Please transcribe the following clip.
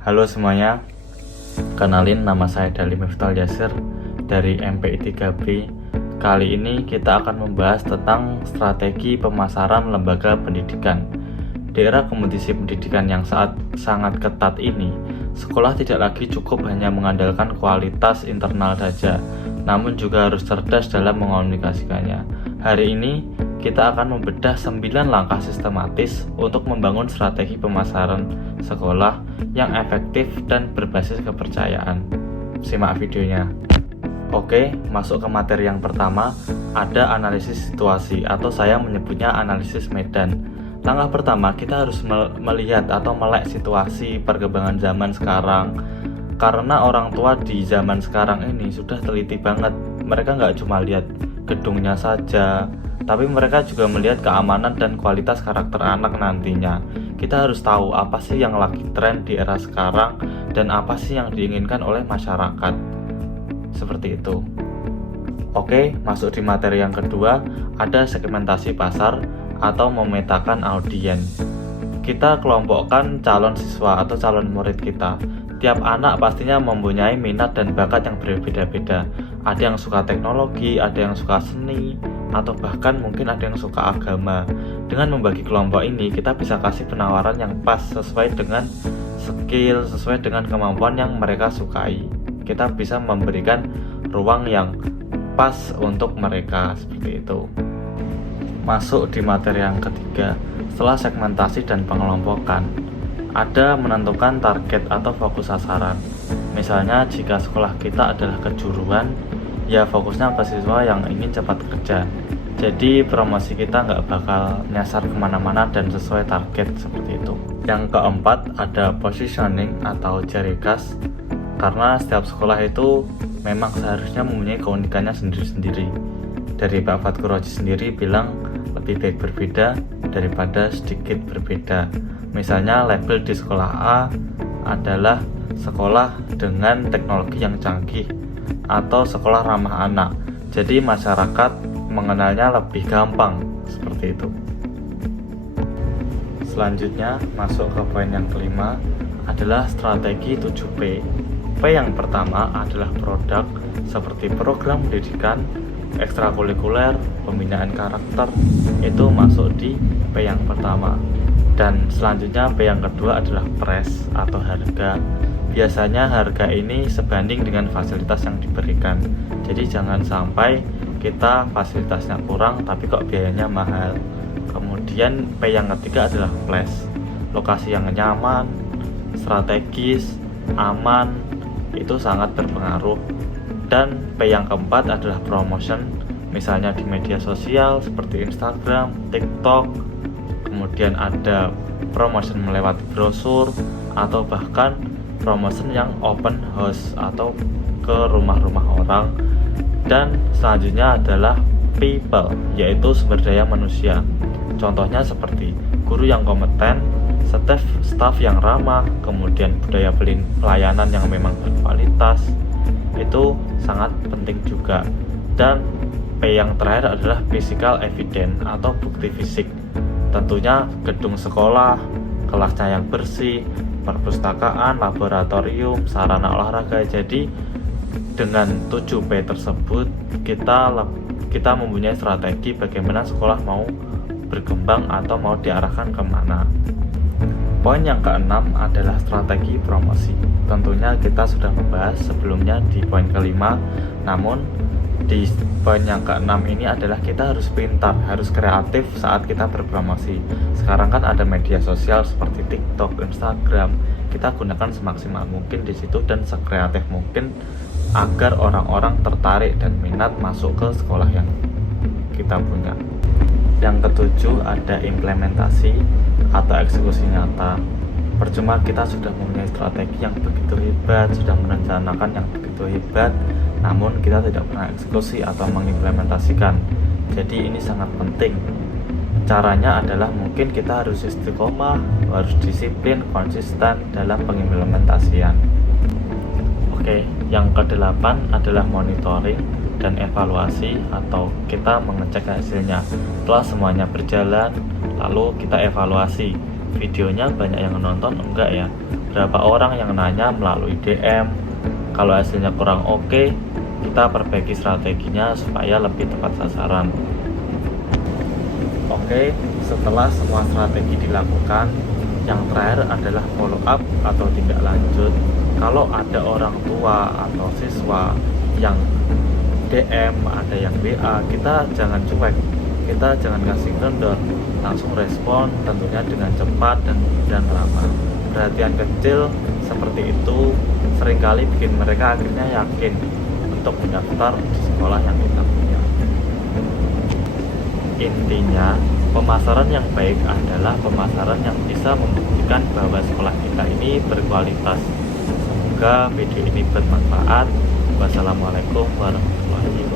Halo semuanya, kenalin nama saya Dali Miftahul Yasir dari MPI 3B. Kali ini kita akan membahas tentang strategi pemasaran lembaga pendidikan. Di era kompetisi pendidikan yang sangat ketat ini, sekolah tidak lagi cukup hanya mengandalkan kualitas internal saja, namun juga harus cerdas dalam mengomunikasikannya. Hari ini kita akan membedah 9 langkah sistematis untuk membangun strategi pemasaran sekolah yang efektif dan berbasis kepercayaan. Simak videonya. Oke, masuk ke materi yang pertama, ada analisis situasi atau saya menyebutnya analisis medan. Langkah pertama, kita harus melihat atau melek situasi perkembangan zaman sekarang. Karena orang tua di zaman sekarang ini sudah teliti banget. Mereka nggak cuma lihat gedungnya saja, tapi mereka juga melihat keamanan dan kualitas karakter anak nantinya. Kita harus tahu apa sih yang lagi tren di era sekarang dan apa sih yang diinginkan oleh masyarakat. Seperti itu. Oke, masuk di materi yang kedua, ada segmentasi pasar atau memetakan audiens. Kita kelompokkan calon siswa atau calon murid kita. Tiap anak pastinya mempunyai minat dan bakat yang berbeda-beda. Ada yang suka teknologi, ada yang suka seni, atau bahkan mungkin ada yang suka agama. Dengan membagi kelompok ini, kita bisa kasih penawaran yang pas sesuai dengan skill, sesuai dengan kemampuan yang mereka sukai. Kita bisa memberikan ruang yang pas untuk mereka, seperti itu. Masuk di materi yang ketiga, setelah segmentasi dan pengelompokan, ada menentukan target atau fokus sasaran. Misalnya jika sekolah kita adalah kejuruan, ya fokusnya ke siswa yang ingin cepat kerja. Jadi promosi kita nggak bakal nyasar kemana-mana dan sesuai target, seperti itu. Yang keempat ada positioning atau ciri khas. Karena setiap sekolah itu memang seharusnya mempunyai keunikannya sendiri-sendiri. Dari Pak Fatkur Roji sendiri bilang lebih baik berbeda daripada sedikit berbeda. Misalnya label di sekolah A adalah sekolah dengan teknologi yang canggih atau sekolah ramah anak. Jadi masyarakat mengenalnya lebih gampang, seperti itu. Selanjutnya masuk ke poin yang kelima adalah strategi 7P. P yang pertama adalah produk seperti program pendidikan, ekstrakurikuler, pembinaan karakter, itu masuk di P yang pertama. Dan selanjutnya P yang kedua adalah price atau harga. Biasanya harga ini sebanding dengan fasilitas yang diberikan. Jadi jangan sampai kita fasilitasnya kurang tapi kok biayanya mahal. Kemudian P yang ketiga adalah place. Lokasi yang nyaman, strategis, aman, itu sangat berpengaruh. Dan P yang keempat adalah promotion. Misalnya di media sosial seperti Instagram, TikTok. Kemudian ada promotion melewati brosur atau bahkan promotion yang open house atau ke rumah-rumah orang. Dan selanjutnya adalah people, yaitu sumber daya manusia. Contohnya seperti guru yang kompeten, staff yang ramah, kemudian budaya pelayanan yang memang berkualitas. Itu sangat penting juga. Dan P yang terakhir adalah physical evidence atau bukti fisik. Tentunya gedung sekolah, kelasnya yang bersih, perpustakaan, laboratorium, sarana olahraga. Jadi dengan 7P tersebut kita mempunyai strategi bagaimana sekolah mau berkembang atau mau diarahkan kemana. Poin yang keenam adalah strategi promosi. Tentunya kita sudah membahas sebelumnya di poin kelima, namun di poin yang keenam ini adalah kita harus pintar, harus kreatif saat kita berpromosi. Sekarang kan ada media sosial seperti TikTok, Instagram. Kita gunakan semaksimal mungkin di situ dan sekreatif mungkin agar orang-orang tertarik dan minat masuk ke sekolah yang kita punya. Yang ketujuh ada implementasi atau eksekusi nyata. Percuma kita sudah mempunyai strategi yang begitu hebat, sudah merencanakan yang begitu hebat, namun kita tidak pernah eksekusi atau mengimplementasikan. Jadi ini sangat penting. Caranya adalah mungkin kita harus istiqomah, harus disiplin, konsisten dalam pengimplementasian. Oke, yang kedelapan adalah monitoring dan evaluasi atau kita mengecek hasilnya. Setelah semuanya berjalan, lalu kita evaluasi. Videonya banyak yang nonton enggak ya? berapa orang yang nanya melalui DM. Kalau hasilnya kurang oke, kita perbaiki strateginya supaya lebih tepat sasaran. Oke, setelah semua strategi dilakukan, yang terakhir adalah follow up atau tindak lanjut. Kalau ada orang tua atau siswa yang DM, ada yang WA, kita jangan cuek, kita jangan kasih kendor, langsung respon, tentunya dengan cepat dan ramah. Perhatian kecil seperti itu seringkali bikin mereka akhirnya yakin untuk mendaftar di sekolah yang kita punya. Intinya, pemasaran yang baik adalah pemasaran yang bisa membuktikan bahwa sekolah kita ini berkualitas. Semoga video ini bermanfaat. Wassalamualaikum warahmatullahi wabarakatuh.